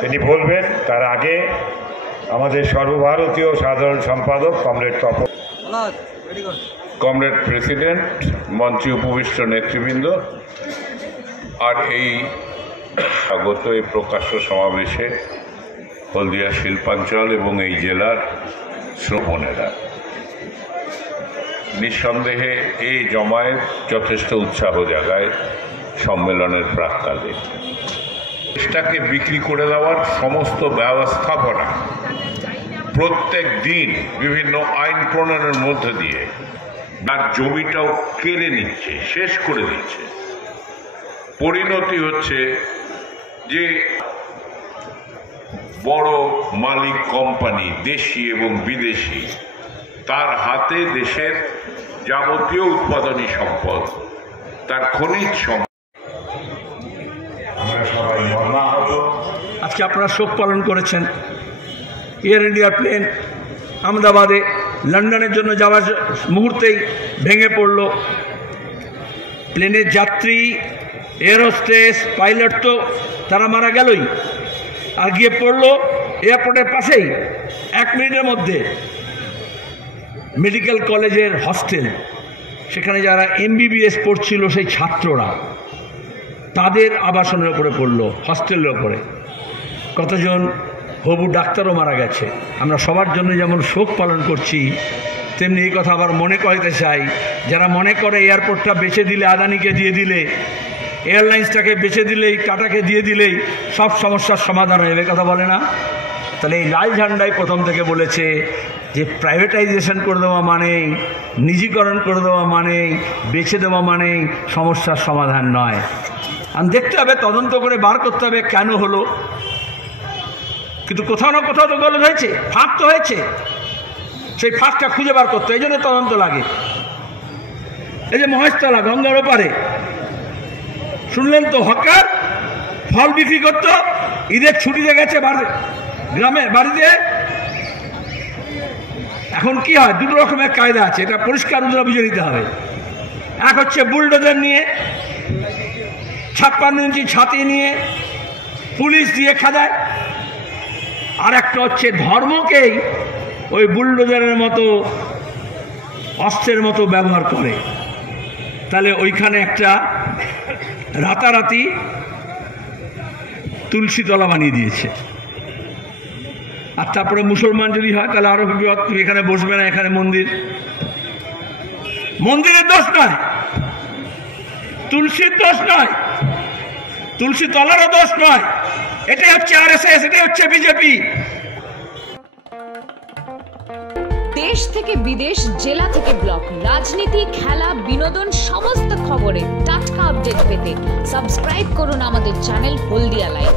তিনি বলবেন। তার আগে আমাদের সর্বভারতীয় সাধারণ সম্পাদক কমরেড প্রেসিডেন্ট, মঞ্চে উপবিষ্ট নেতৃবৃন্দ আর এই স্বাগত এই প্রকাশ্য সমাবেশে হলদিয়া শিল্পাঞ্চল এবং এই জেলার শ্রমণেরা, নিঃসন্দেহে এই জমায়েত যথেষ্ট উৎসাহ জাগায় সম্মেলনের প্রাক্কালে। দেশটাকে বিক্রি করে দেওয়ার সমস্ত ব্যবস্থাপনা প্রত্যেক দিন বিভিন্ন আইন প্রণয়নের মধ্যে দিয়ে তার জমিটাও কেড়ে নিচ্ছে, শেষ করে দিচ্ছে। পরিণতি হচ্ছে যে বড় মালিক কোম্পানি, দেশি এবং বিদেশি, তার হাতে দেশের যাবতীয় উৎপাদনী সম্পদ, তার খনিজ সম্পদ। আজকে আপনারা শোক পালন করেছেন। এয়ার ইন্ডিয়া প্লেন আহমেদাবাদে লন্ডনের জন্য যাওয়ার মুহূর্তেই ভেঙে পড়ল। প্লেনের যাত্রী, এয়ার হোস্টেস, পাইলট তো তারা মারা গেলই, আর গিয়ে পড়লো এয়ারপোর্টের পাশেই 1 মিনিটের মধ্যে মেডিকেল কলেজের হস্টেল, সেখানে যারা MBBS পড়ছিল সেই ছাত্ররা, তাদের আবাসনের ওপরে পড়লো, হস্টেলের ওপরে। কতজন হবু ডাক্তারও মারা গেছে। আমরা সবার জন্য যেমন শোক পালন করছি, তেমনি এই কথা আবার মনে করাতে চাই, যারা মনে করে এয়ারপোর্টটা বেচে দিলে, আদানিকে দিয়ে দিলে, এয়ারলাইন্সটাকে বেচে দিলেই, টাটাকে দিয়ে দিলেই সব সমস্যার সমাধান হয়ে যাবে, কথা বলে না। তাহলে এই লাল ঝান্ডাই প্রথম থেকে বলেছে যে প্রাইভেটাইজেশন করে দেওয়া মানেই, নিজিকরণ করে দেওয়া মানেই, বেচে দেওয়া মানেই সমস্যার সমাধান নয়। আর দেখতে হবে, তদন্ত করে বার করতে হবে কেন হলো। কিন্তু কোথাও না কোথাও তো গলদ হয়েছে, ফাঁক তো হয়েছে, সেই ফাঁকটা খুঁজে বার করতে এই জন্য তদন্ত লাগে। এই যে মহেশতলা, গঙ্গার ওপারে শুনলেন তো, হকার ফল বিক্রি করতো, ঈদের ছুটিতে গেছে গ্রামে বাড়িতে। এখন কি হয়, দুটো রকমের কায়দা আছে, এটা পরিষ্কার উদাহরণ বুঝে নিতে হবে। এক হচ্ছে বুলডোজার নিয়ে, 56 ইঞ্চি ছাতি নিয়ে পুলিশ দিয়ে খাদায়, আর একটা হচ্ছে ধর্মকেই ওই বুলডোজারের মতো, অস্ত্রের মতো ব্যবহার করে। তাহলে ওইখানে একটা রাতারাতি তুলসীতলা বানিয়ে দিয়েছে। আর তারপরে মুসলমান যদি হয় তাহলে আরো বিপদ, তুমি এখানে বসবে না, এখানে মন্দির। মন্দিরের দোষ নয়, তুলসীর দোষ নয়, তুলসী তলারও দোষ নয়, এটাই হচ্ছে RSS, এটাই হচ্ছে বিজেপি। দেশ থেকে বিদেশ, জেলা থেকে ব্লক, রাজনীতি, খেলা, বিনোদন, সমস্ত খবরের টাটকা আপডেট পেতে সাবস্ক্রাইব করুন আমাদের চ্যানেল হলদিয়া লাইভ।